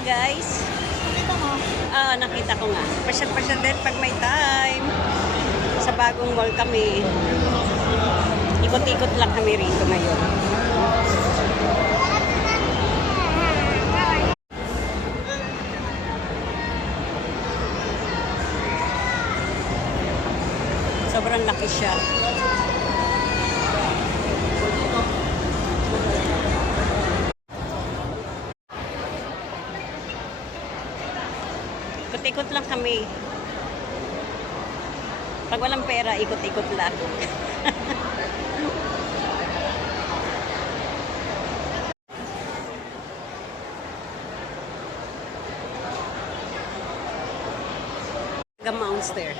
guys. Nakita mo? Nakita ko nga. Pasyal-pasyal din pag may time. Sa bagong mall kami. Ikot-ikot lang kami rito ngayon. Sobrang laki siya. Ikot-ikot lang kami. Pag walang pera, ikot-ikot lang. Monster.